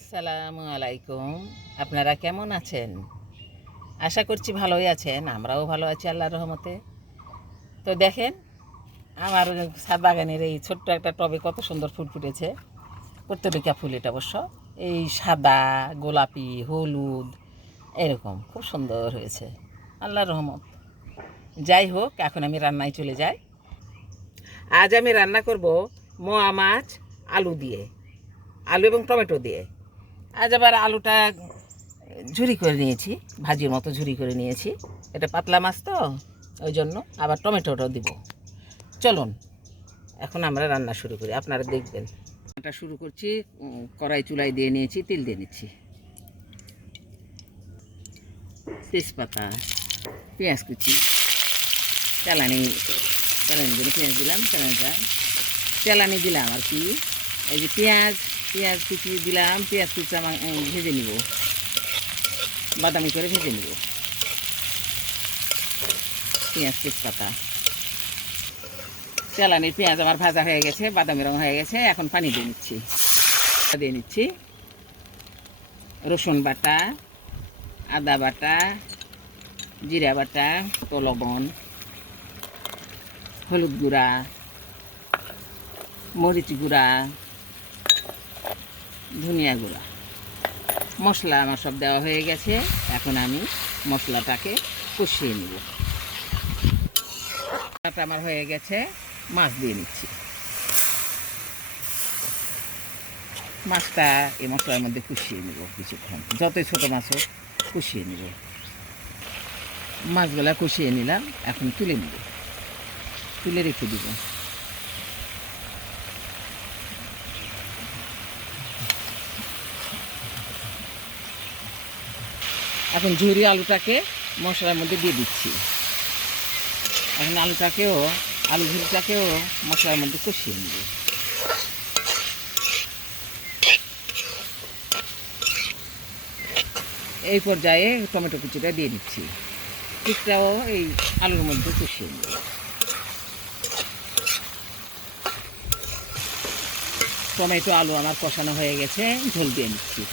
আসসালামু আলাইকুম। আপনারা কেমন আছেন? আশা করছি ভালোই আছেন। আমরাও ভালো আছি আল্লাহর রহমতে। তো দেখেন, আমার ছাদ বাগানের এই ছোট্ট একটা টবে কত সুন্দর ফুল ফুটেছে। পর্তুলিকা ফুল এটা অবশ্য। এই সাদা, গোলাপি, হলুদ এরকম খুব সুন্দর হয়েছে, আল্লাহর রহমত। যাই হোক, এখন আমি রান্নায় চলে যাই। আজ আমি রান্না করব মোয়া মাছ আলু দিয়ে, আলু এবং টমেটো দিয়ে। আজ আবার আলুটা ঝুরি করে নিয়েছি, ভাজির মতো ঝুরি করে নিয়েছি। এটা পাতলা মাছ তো, ওই জন্য আবার টমেটোটাও দিব। চলুন এখন আমরা রান্না শুরু করি, আপনারা দেখবেন। রান্নাটা শুরু করছি। কড়াই চুলায় দিয়ে নিয়েছি, তেল দিয়ে নিচ্ছি, তেজপাতা, পেঁয়াজ কুচি, চালানি দিয়ে পেঁয়াজ দিলাম, চালানি দিলাম আর কি। এই যে পেঁয়াজ কুচি দিলাম, পেঁয়াজ কুচি আমার ভেজে নিব, বাদামি করে ভেজে নিব। পেঁয়াজ তেজপাতা চালানির পেঁয়াজ আমার ভাজা হয়ে গেছে, বাদামি রং হয়ে গেছে। এখন পানি দিয়ে নিচ্ছি রসুন বাটা, আদা বাটা, জিরা বাটা, লবণ, হলুদ গুঁড়া, মরিচ গুঁড়া, ধনিয়া গুঁড়া, মশলা আমার সব দেওয়া হয়ে গেছে। এখন আমি মশলাটাকে কষিয়ে নিব। মশলাটা আমার হয়ে গেছে, মাছ দিয়ে নিচ্ছি। মাছটা এই মশলার মধ্যে কষিয়ে নিব কিছুক্ষণ, যতই ছোটো মাছ হোক কষিয়ে নিব। মাছগুলা কষিয়ে নিলাম, এখন তুলে রেখে দিব। এখন ঝুরি আলুটাকে মশলার মধ্যে দিয়ে দিচ্ছি। এখন আলু ঝুরিটাকেও মশলার মধ্যে কষিয়ে নিব। এই পর্যায়ে টমেটো কুচিটা দিয়ে দিচ্ছি, কুচিটাও এই আলুর মধ্যে কষিয়ে নিব। টমেটো আলু আমার কষানো হয়ে গেছে, ঝোল দিয়ে নিচ্ছি।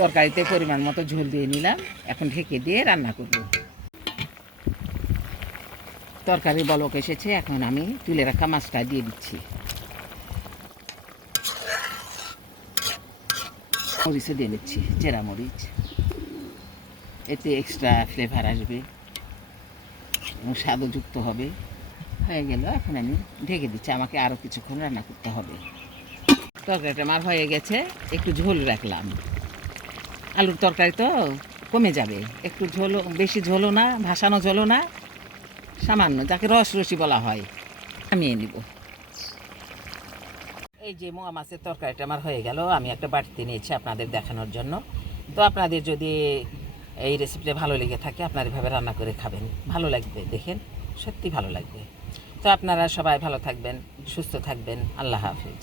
তরকারিতে পরিমাণ মতো ঝোল দিয়ে নিলাম। এখন ঢেকে দিয়ে রান্না করব। তরকারি বলক এসেছে, এখন আমি তুলে রাখা মাছটা দিয়ে দিচ্ছি। মরিচে দিয়ে নিচ্ছি, চেরা মরিচ, এতে এক্সট্রা ফ্লেভার আসবে এবং স্বাদও যুক্ত হবে। হয়ে গেল, এখন আমি ঢেকে দিচ্ছি। আমাকে আরও কিছুক্ষণ রান্না করতে হবে। তরকারিটা আমার হয়ে গেছে, একটু ঝোল রাখলাম। আলুর তরকারি তো কমে যাবে, একটু ঝোলও, বেশি ঝোলও না, ভাসানো ঝোলও না, সামান্য, যাকে রসি বলা হয়। নামিয়ে নিব। এই যে মোয়া মাছের তরকারিটা আমার হয়ে গেল, আমি একটা বাটিতে নিয়েছি আপনাদের দেখানোর জন্য। তো আপনাদের যদি এই রেসিপিটা ভালো লেগে থাকে, আপনারা এভাবে রান্না করে খাবেন, ভালো লাগবে, দেখেন সত্যি ভালো লাগবে। তো আপনারা সবাই ভালো থাকবেন, সুস্থ থাকবেন। আল্লাহ হাফিজ।